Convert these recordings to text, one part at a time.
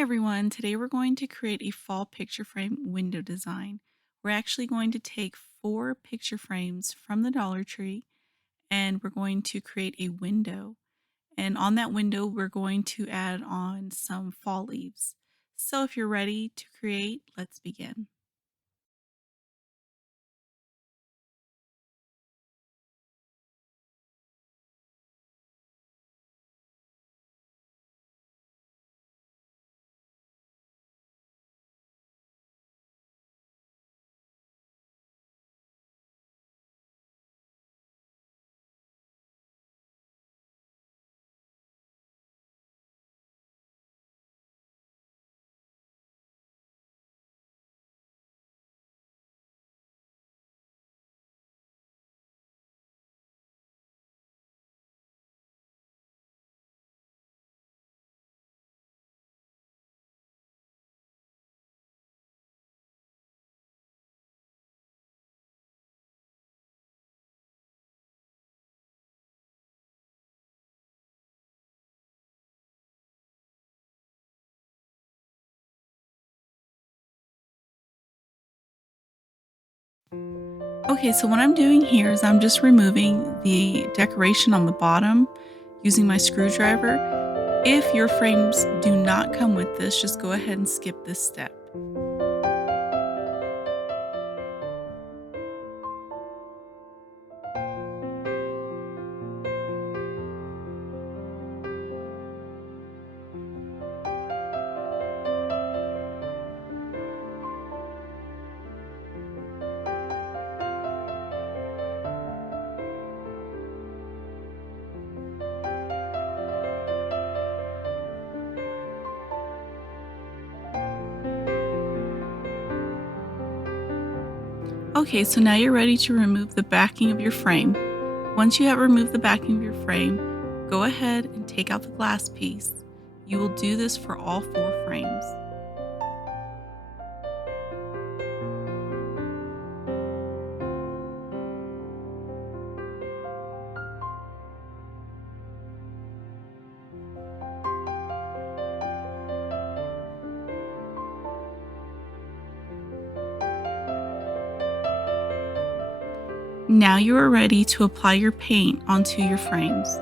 Hi everyone, today we're going to create a fall picture frame window design. We're actually going to take 4 picture frames from the Dollar Tree and we're going to create a window. And on that window, we're going to add on some fall leaves. So if you're ready to create, let's begin. Okay, so what I'm doing here is I'm just removing the decoration on the bottom using my screwdriver. If your frames do not come with this, just go ahead and skip this step. Okay, so now you're ready to remove the backing of your frame. Once you have removed the backing of your frame, go ahead and take out the glass piece. You will do this for all 4 frames. Now you are ready to apply your paint onto your frames.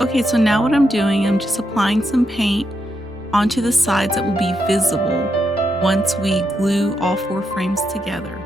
Okay, so now what I'm doing, I'm just applying some paint onto the sides that will be visible once we glue all four frames together.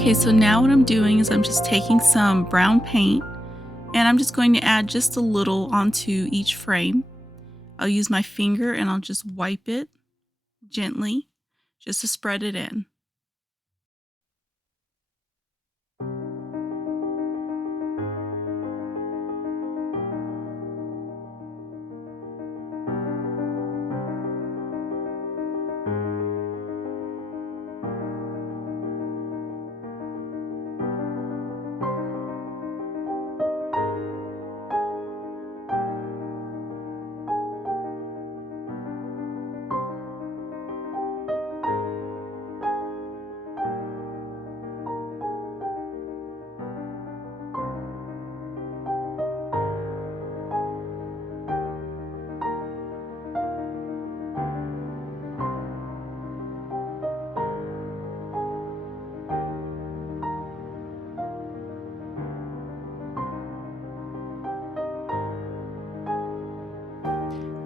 Okay, so now what I'm doing is I'm just taking some brown paint and I'm just going to add just a little onto each frame. I'll use my finger and I'll just wipe it gently just to spread it in.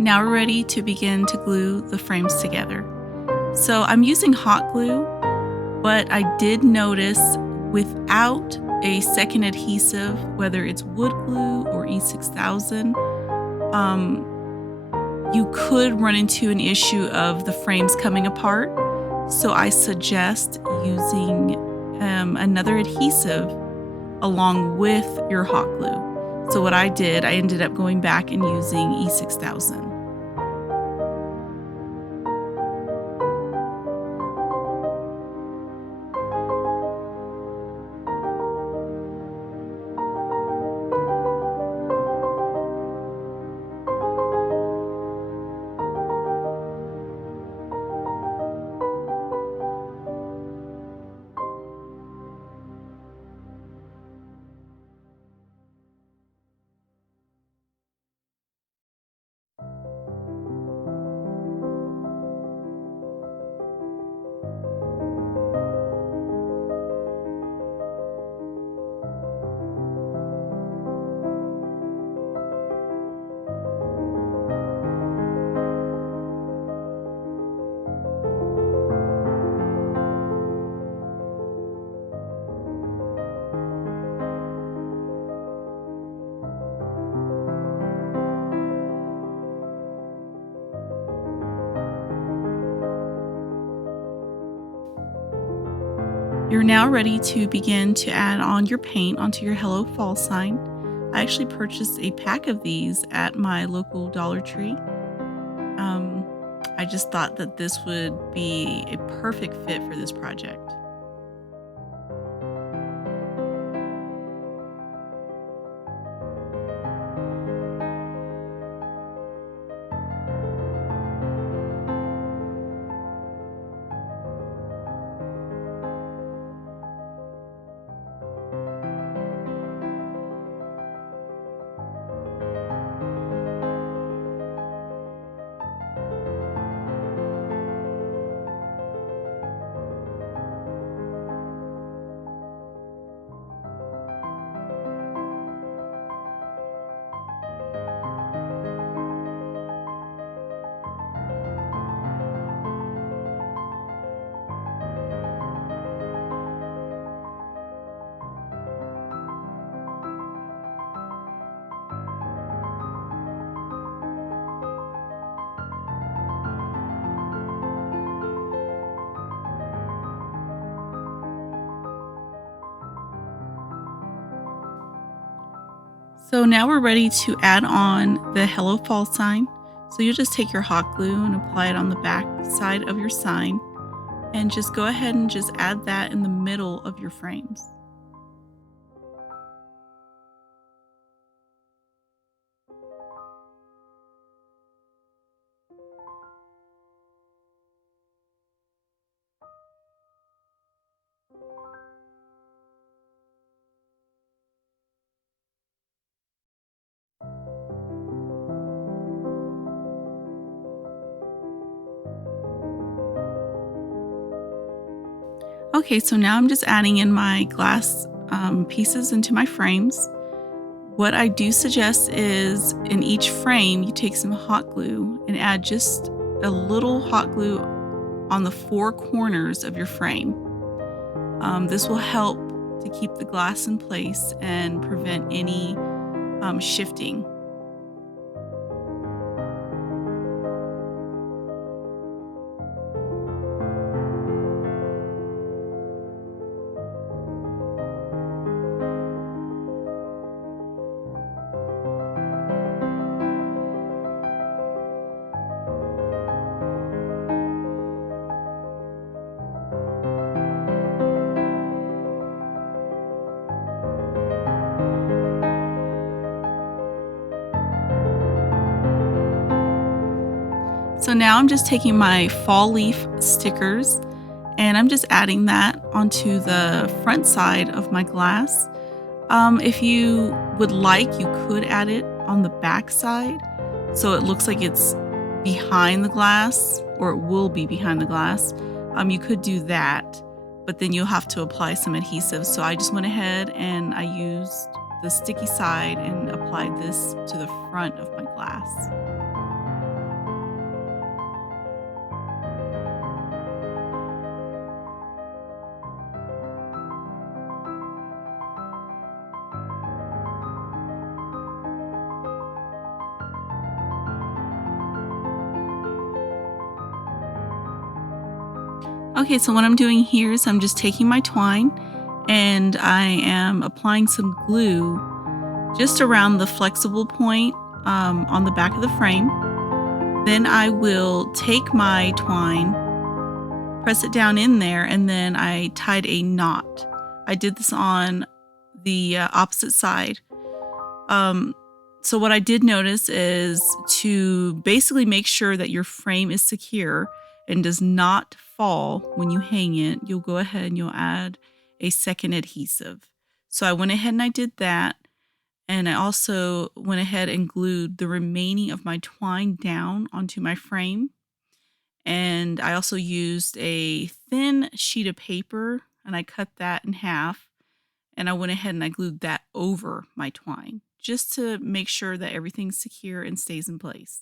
Now we're ready to begin to glue the frames together. So I'm using hot glue, but I did notice without a second adhesive, whether it's wood glue or E6000, um, you could run into an issue of the frames coming apart. So I suggest using another adhesive along with your hot glue. So what I did, I ended up going back and using E6000. You're now ready to begin to add on your paint onto your Hello Fall sign. I actually purchased a pack of these at my local Dollar Tree. Um, I just thought that this would be a perfect fit for this project. So now we're ready to add on the Hello Fall sign. So you'll just take your hot glue and apply it on the back side of your sign and just go ahead and just add that in the middle of your frames. Okay, so now I'm just adding in my glass pieces into my frames. What I do suggest is in each frame, you take some hot glue and add just a little hot glue on the four corners of your frame. This will help to keep the glass in place and prevent any shifting. So now I'm just taking my fall leaf stickers and I'm just adding that onto the front side of my glass. If you would like, you could add it on the back side so it looks like it's behind the glass or it will be behind the glass. You could do that, but then you'll have to apply some adhesive. So I just went ahead and I used the sticky side and applied this to the front of my glass. Okay, so what I'm doing here is I'm just taking my twine and I am applying some glue just around the flexible point on the back of the frame. Then I will take my twine, press it down in there, and then I tied a knot. I did this on the opposite side. Um, so what I did notice is to basically make sure that your frame is secure and does not fall when you hang it, you'll go ahead and you'll add a second adhesive. So I went ahead and I did that. And I also went ahead and glued the remaining of my twine down onto my frame. And I also used a thin sheet of paper and I cut that in half. And I went ahead and I glued that over my twine just to make sure that everything's secure and stays in place.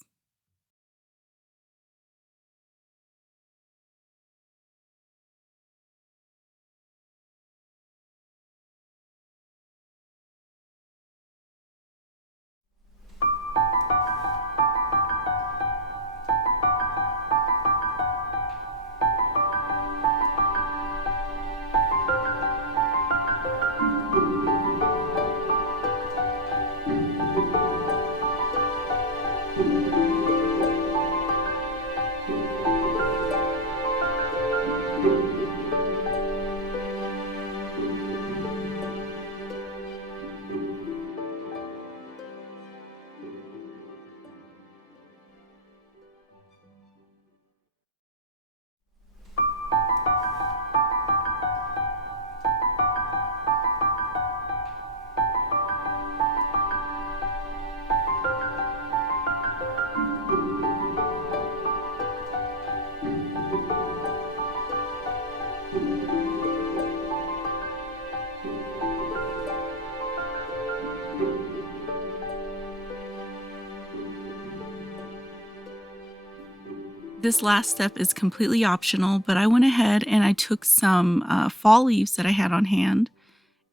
This last step is completely optional, but I went ahead and I took some fall leaves that I had on hand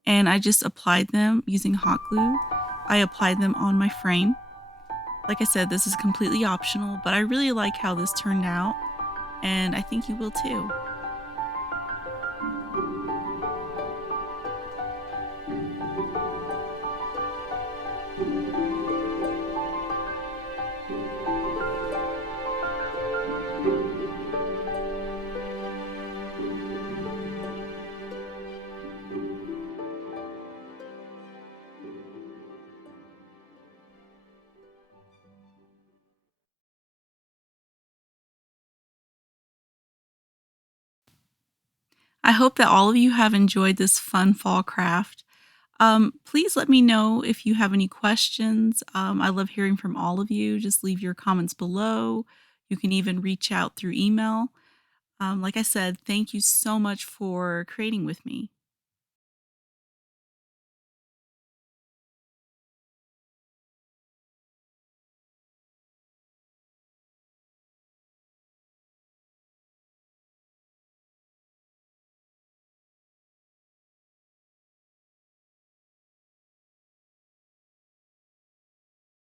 and I just applied them using hot glue. I applied them on my frame. Like I said, this is completely optional, but I really like how this turned out and I think you will too. I hope that all of you have enjoyed this fun fall craft. Please let me know if you have any questions. I love hearing from all of you. Just leave your comments below. You can even reach out through email. Like I said, thank you so much for creating with me.